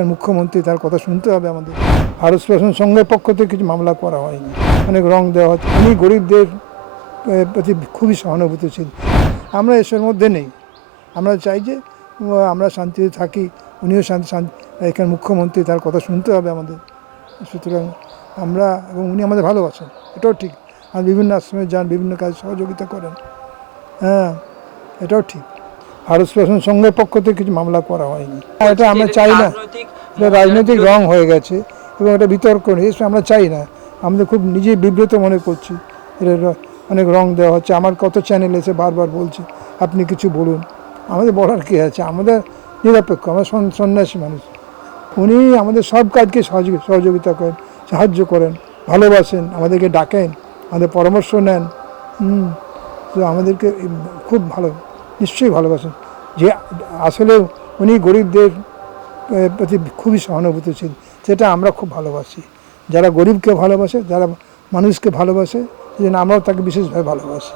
মুখ্যমন্ত্রী তার কথা শুনতে হবে আমাদের? ভারত শাসন সংঘের পক্ষ থেকে কিছু মামলা করা হয়নি। অনেক রং দেওয়া হচ্ছে। উনি গরিবদের প্রতি খুবই সহানুভূতিশীল। আমরা এসবের মধ্যে নেই। আমরা চাই যে, আমরা শান্তিতে থাকি। উনিও শান্তি শান্তি, এখানে মুখ্যমন্ত্রী তার কথা শুনতে হবে আমাদের। সুতরাং আমরা, এবং উনি আমাদের ভালোবাসেন। এটাও ঠিক। আর বিভিন্ন আশ্রমে যান, বিভিন্ন কাজে সহযোগিতা করেন। হ্যাঁ এটাও ঠিক। ভারত শাসন সংঘের পক্ষ থেকে কিছু মামলা করা হয়নি। এটা আমরা চাই না এটা রাজনৈতিক রং হয়ে গেছে এবং এটা বিতর্ক এসব আমরা চাই না। আমরা খুব নিজে বিব্রত মনে করছি। এটা অনেক রং দেওয়া হচ্ছে। আমার কত চ্যানেল এসে বারবার বলছে আপনি কিছু বলুন। আমাদের বলার কী আছে? আমাদের নিরপেক্ষ আমরা সন- সন্ন্যাসী মানুষ। উনি আমাদের সব কাজকে সহযোগি- সহযোগিতা করেন সাহায্য করেন ভালোবাসেন আমাদেরকে ডাকেন আমাদের পরামর্শ নেন। হুম তো আমাদেরকে খুব ভালো নিশ্চয়ই ভালোবাসেন। যে আসলে উনি গরিবদের প্রতি খুবই সহানুভূতিশীল সেটা আমরা খুব ভালোবাসি। যারা গরিবকে ভালোবাসে, যারা মানুষকে ভালোবাসে সেই জন্য আমরাও তাকে বিশেষভাবে ভালোবাসি।